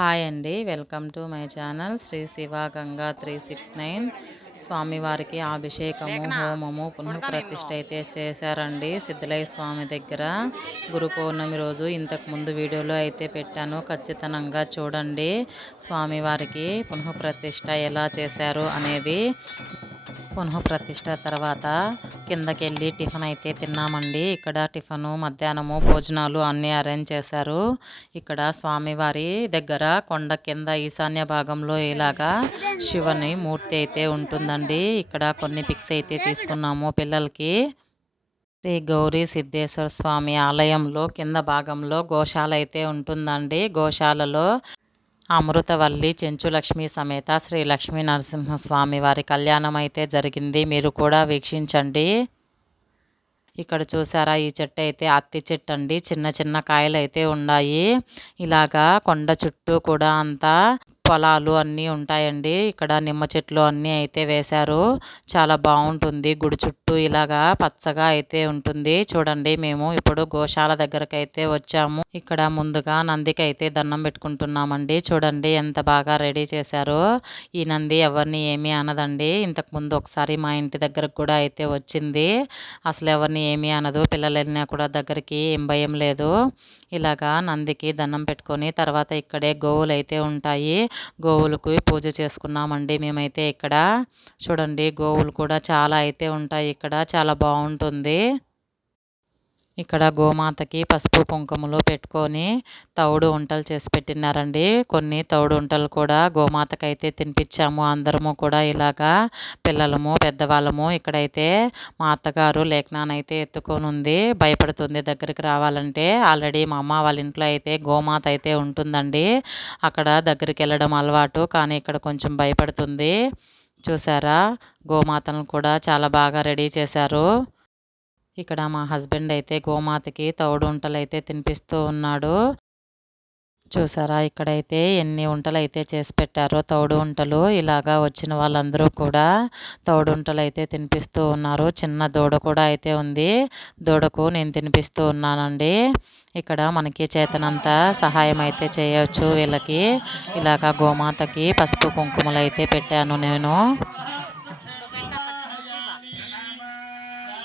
Hi అండి. Welcome to my channel Sri Shiva Ganga three six nine. స్వామివారికి అభిషేకము హోమము పునఃప్రతిష్ఠ అయితే చేశారండి సిద్ధలయ్య స్వామి దగ్గర. గురు పౌర్ణమి రోజు ఇంతకు ముందు వీడియోలో అయితే పెట్టాను. ఖచ్చితంగా చూడండి. స్వామివారికి పునఃప్రతిష్ఠ ఎలా చేశారు అనేది పునః ప్రతిష్ట తర్వాత కిందకెళ్ళి టిఫిన్ అయితే తిన్నామండి. ఇక్కడ టిఫిన్ మధ్యాహ్నము భోజనాలు అన్నీ అరేంజ్ చేశారు. ఇక్కడ స్వామివారి దగ్గర కొండ కింద ఈశాన్య భాగంలో ఇలాగా శివని మూర్తి అయితే ఉంటుందండి. ఇక్కడ కొన్ని పిక్స్ అయితే తీసుకున్నాము పిల్లలకి. శ్రీ గౌరీ సిద్ధేశ్వర స్వామి ఆలయంలో కింద భాగంలో గోశాల అయితే ఉంటుందండి. గోశాలలో అమృతవల్లి చెంచులక్ష్మి సమేత శ్రీ లక్ష్మీ నరసింహస్వామి వారి కళ్యాణం అయితే జరిగింది. మీరు కూడా వీక్షించండి. ఇక్కడ చూసారా ఈ చెట్టు అయితే అత్తి చెట్టు అండి చిన్న చిన్న కాయలు అయితే ఉన్నాయి ఇలాగా కొండ చుట్టూ కూడా అంతా పొలాలు అన్నీ ఉంటాయండి. ఇక్కడ నిమ్మ చెట్లు అన్నీ అయితే వేశారు. చాలా బాగుంటుంది. గుడి చుట్టూ ఇలాగా పచ్చగా అయితే ఉంటుంది. చూడండి మేము ఇప్పుడు గోశాల దగ్గరకు అయితే వచ్చాము. ఇక్కడ ముందుగా నందికి అయితే దండం పెట్టుకుంటున్నామండి. చూడండి ఎంత బాగా రెడీ చేశారో. ఈ నంది ఎవరిని ఏమీ అనదండి. ఇంతకుముందు ఒకసారి మా ఇంటి దగ్గరకు కూడా అయితే వచ్చింది. అసలు ఎవరిని ఏమీ అనదు. పిల్లలు కూడా దగ్గరికి ఏం భయం లేదు. ఇలాగా నందికి దండం పెట్టుకొని తర్వాత ఇక్కడే గోవులు అయితే ఉంటాయి. గోవులకు పూజ చేసుకున్నామండి మేమైతే ఇక్కడ. చూడండి గోవులు కూడా చాలా అయితే ఉంటాయి ఇక్కడ. చాలా బాగుంటుంది. ఇక్కడ గోమాతకి పసుపు కుంకుమలు పెట్టుకొని తౌడు వంటలు చేసి పెట్టినారండి కొన్ని తౌడు వంటలు కూడా గోమాతకి అయితే తినిపించాము. అందరము కూడా ఇలాగా పిల్లలము పెద్దవాళ్ళము ఇక్కడైతే మా అత్తగారు లేఖనానైతే ఎత్తుకొని ఉంది భయపడుతుంది దగ్గరికి రావాలంటే. ఆల్రెడీ మా అమ్మ వాళ్ళ ఇంట్లో అయితే గోమాత అయితే ఉంటుందండి. అక్కడ దగ్గరికి వెళ్ళడం అలవాటు కానీ ఇక్కడ కొంచెం భయపడుతుంది. చూసారా? గోమాతను కూడా చాలా బాగా రెడీ చేశారు. ఇక్కడ మా హస్బెండ్ అయితే గోమాతకి తౌడు ఉంటలు అయితే తినిపిస్తూ ఉన్నాడు. చూసారా? ఇక్కడైతే ఎన్ని వంటలు అయితే చేసి పెట్టారో తౌడు వంటలు. ఇలాగా వచ్చిన వాళ్ళందరూ కూడా తౌడు ఉంటలు అయితే తినిపిస్తూ ఉన్నారు. చిన్న దూడ కూడా అయితే ఉంది. దూడకు నేను తినిపిస్తూ ఉన్నానండి. ఇక్కడ మనకి చేతనంత సహాయం అయితే చేయవచ్చు వీళ్ళకి. ఇలాగా గోమాతకి పసుపు కుంకుమలు అయితే పెట్టాను నేను.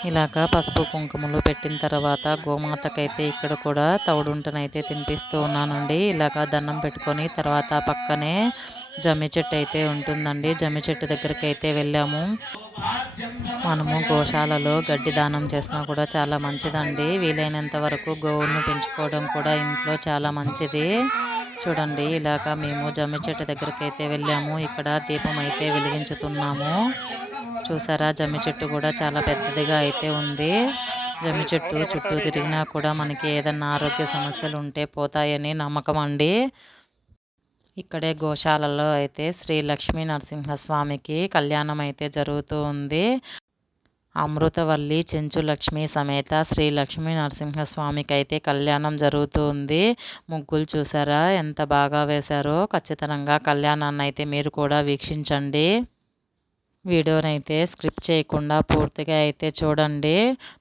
ఇలాగ పసుపు కుంకుమలు పెట్టిన తర్వాత గోమాతకైతే ఇక్కడ కూడా తవుడుంటనైతే తినిపిస్తూ ఉన్నానండి. ఇలాగ దండం పెట్టుకొని తర్వాత పక్కనే జమ్మి చెట్టు అయితే ఉంటుందండి. జమ్మి చెట్టు దగ్గరికి అయితే వెళ్ళాము. మనము గోశాలలో గడ్డి దానం చేసినా కూడా చాలా మంచిదండి. వీలైనంత వరకు గోవును పెంచుకోవడం కూడా ఇంట్లో చాలా మంచిది. చూడండి ఇలాగ మేము జమ్మి చెట్టు దగ్గరికి అయితే వెళ్ళాము. ఇక్కడ దీపం అయితే వెలిగించుతున్నాము. చూసారా? జమ్మి చెట్టు కూడా చాలా పెద్దదిగా అయితే ఉంది. జమ్మి చెట్టు చుట్టూ తిరిగినా కూడా మనకి ఏదన్నా ఆరోగ్య సమస్యలు ఉంటే పోతాయని నమ్మకం అండి. ఇక్కడే గోశాలలో అయితే శ్రీ లక్ష్మీ నరసింహస్వామికి కళ్యాణం అయితే జరుగుతూ ఉంది. అమృతవల్లి చెంచు లక్ష్మి సమేత శ్రీ లక్ష్మీ నరసింహస్వామికి అయితే కళ్యాణం జరుగుతూ ఉంది. ముగ్గులు చూసారా? ఎంత బాగా వేశారో. ఖచ్చితంగా కళ్యాణాన్ని అయితే మీరు కూడా వీక్షించండి. వీడియోనైతే స్క్రిప్ట్ చేయకుండా పూర్తిగా అయితే చూడండి.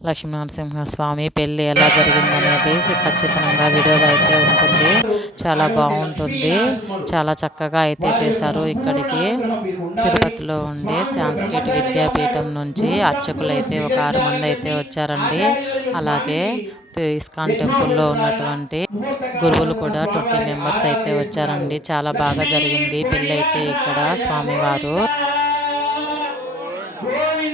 లక్ష్మీనరసింహస్వామి పెళ్ళి ఎలా జరిగిందనేది ఖచ్చితంగా వీడియోలో అయితే ఉంటుంది. చాలా బాగుంటుంది. చాలా చక్కగా అయితే చేశారు ఇక్కడికి. తిరుపతిలో ఉండే సాంస్కృతిక విద్యాపీఠం నుంచి అర్చకులు అయితే ఒక ఆరు మంది అయితే వచ్చారండి. అలాగే ఇస్కాన్ టెంపుల్లో ఉన్నటువంటి గురువులు కూడా ట్వంటీ మెంబర్స్ అయితే వచ్చారండి. చాలా బాగా జరిగింది. పెళ్ళి అయితే ఇక్కడ స్వామివారు.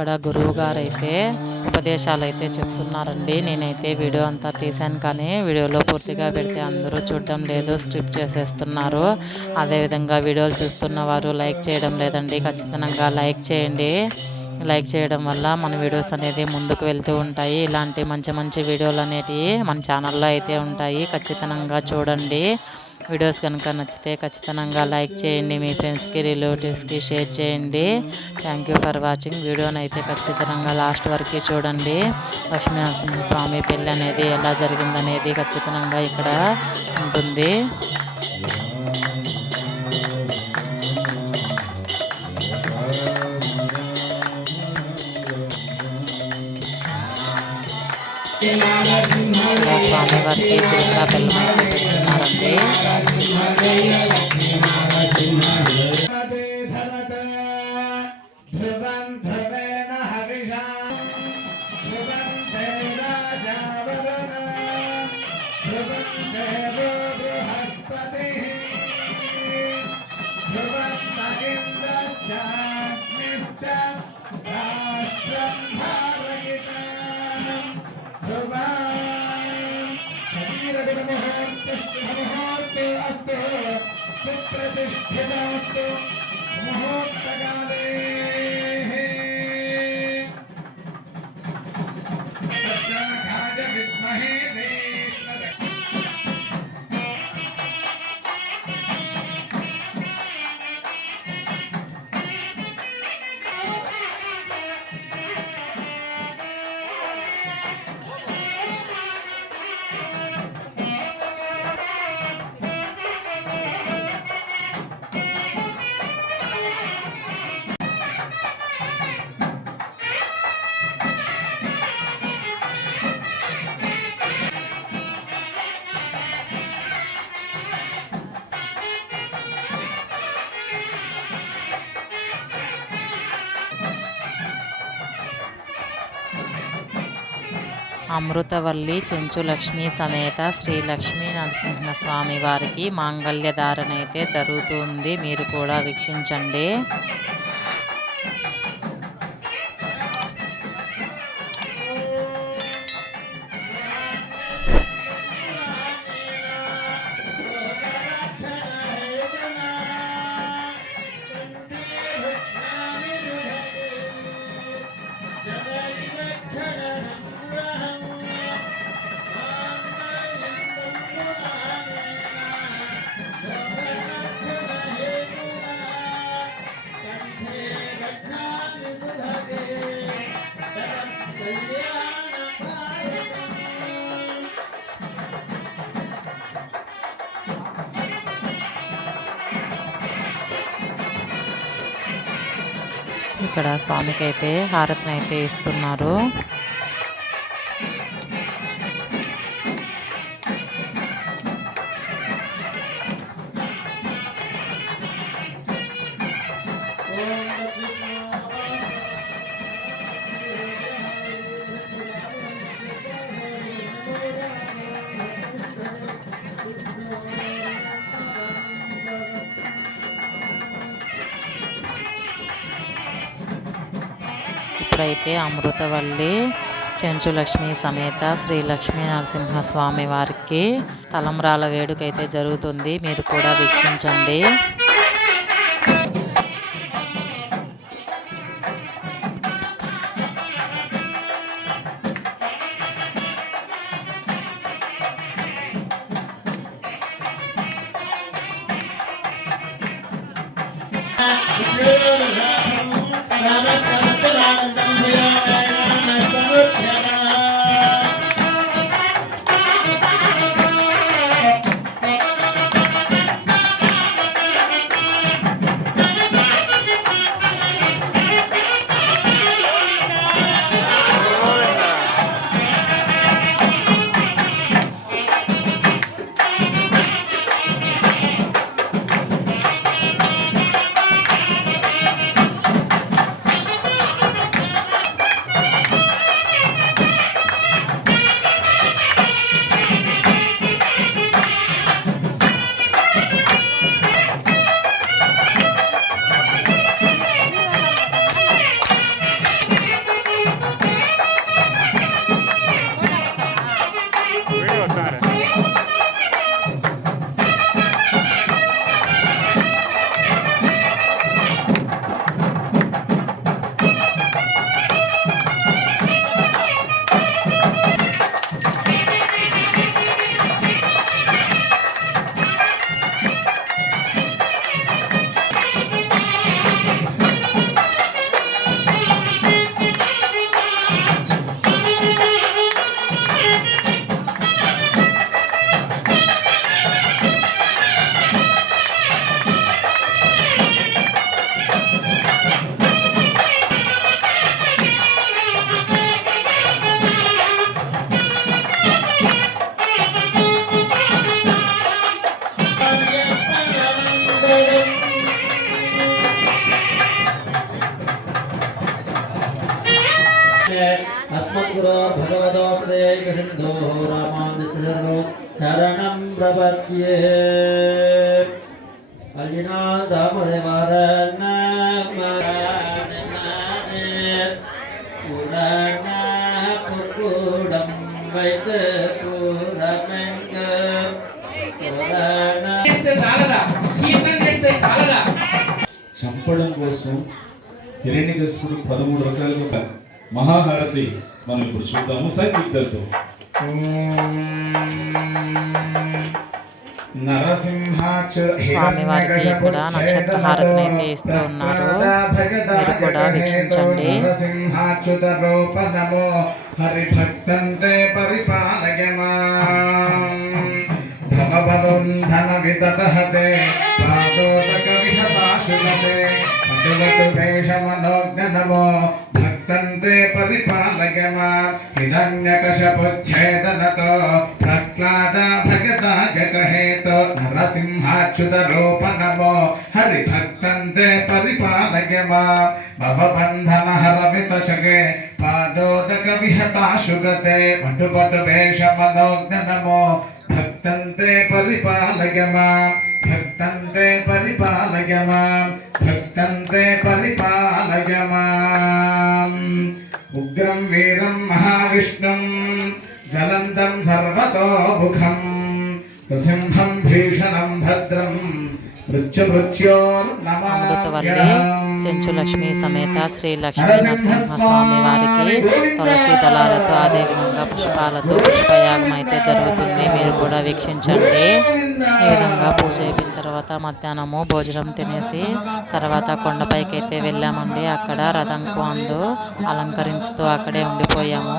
ఇక్కడ గురువు గారు అయితే ఉపదేశాలు అయితే చెప్తున్నారండి. నేనైతే వీడియో అంతా తీశాను కానీ వీడియోలో పూర్తిగా పెడితే అందరూ చూడడం లేదు స్క్రిప్ట్ చేసేస్తున్నారు. అదేవిధంగా వీడియోలు చూస్తున్న వారు లైక్ చేయడం లేదండి. ఖచ్చితంగా లైక్ చేయండి. లైక్ చేయడం వల్ల మన వీడియోస్ అనేది ముందుకు వెళ్తూ ఉంటాయి. ఇలాంటి మంచి మంచి వీడియోలు అనేటివి మన ఛానల్లో అయితే ఉంటాయి. ఖచ్చితంగా చూడండి. వీడియోస్ కనుక నచ్చితే ఖచ్చితంగా లైక్ చేయండి మీ ఫ్రెండ్స్కి రిలేటివ్స్కి షేర్ చేయండి. థ్యాంక్ యూ ఫర్ వాచింగ్ వీడియోని అయితే ఖచ్చితంగా లాస్ట్ వరకు చూడండి. లక్ష్మీనరసింహ స్వామి పెళ్ళి అనేది ఎలా జరిగిందనేది ఖచ్చితంగా ఇక్కడ ఉంటుంది. స్వామివారికి చిరుగా బెల్లం అయితే పెడుతున్నారండి Namaste. అమృతవల్లి చెంచులక్ష్మి సమేత శ్రీ లక్ష్మీ నరసింహస్వామి వారికి మాంగళ్య ధారణ అయితే జరుగుతుంది. మీరు కూడా వీక్షించండి. ఇక్కడ స్వామికి అయితే హారతిని అయితే ఇస్తున్నారు. అయితే అమృతవల్లి చెంచులక్ష్మి సమేత శ్రీ లక్ష్మీ నరసింహస్వామి వారికి తలమరాల వేడుక అయితే జరుగుతుంది. మీరు కూడా వీక్షించండి. సద్గురో భగవదోపదేకసిద్ధో రామానుజశరణో శరణం ప్రపద్యే పురాణ వైద్య పురమెంగ పురాణ చేస్తే చాలదా కీర్తన చేస్తే చాలదా చంపడం కోసం హిరణ్యకశిపుడు పదమూడు రకాలుగా మహాహారతి మనం ఇప్పుడు చూద్దాము నరసింహాచ స్వామివారికి కూడా నక్షత్ర హారతిని అయితే ఇస్తూ ఉన్నారు మీరు కూడా వీక్షించండి. నరసింహాచ్యుత రూప నమో హరిభక్తంతే పరిపాలయమా. భవబలుంధన విదహతే పాదోదక విహతాశులతే అటువటు వేషమనోజ్ఞ నమో భక్తంతే పరిపాలయమా హిరణ్యకశపుచ్ఛేదనతో ప్రహ్లాద భగదాగహేతో నరసింహాచ్యుత రూప నమో హరిభక్తంతే పరిపాలయమా భవబంధన హరమిత శగే పాదోదక విహతాశుగతే మటుపటు వేషమనోజ్ఞ నమో భక్తంతే పరిపాలయమా భక్తంతే పరిపాలయమా భక్తంతే పరిపాలయమా ఉగ్రం వీరం మహావిష్ణుం జలంతం సర్వతోముఖం నృసింహం భీషణం భద్రం అమృతవల్లి చెంచు లక్ష్మి సమేత శ్రీ లక్ష్మీ నరసింహ స్వామి వారికి తులసి దళాలతో అదేవిధంగా పుష్పాలతో పుష్పయాగం అయితే జరుగుతుంది. మీరు కూడా వీక్షించండి. ఈ విధంగా పూజ అయిపోయిన తర్వాత మధ్యాహ్నము భోజనం తినేసి తర్వాత కొండపైకి అయితే వెళ్ళామండి. అక్కడ రథంకు అందు అలంకరించుతూ అక్కడే ఉండిపోయాము.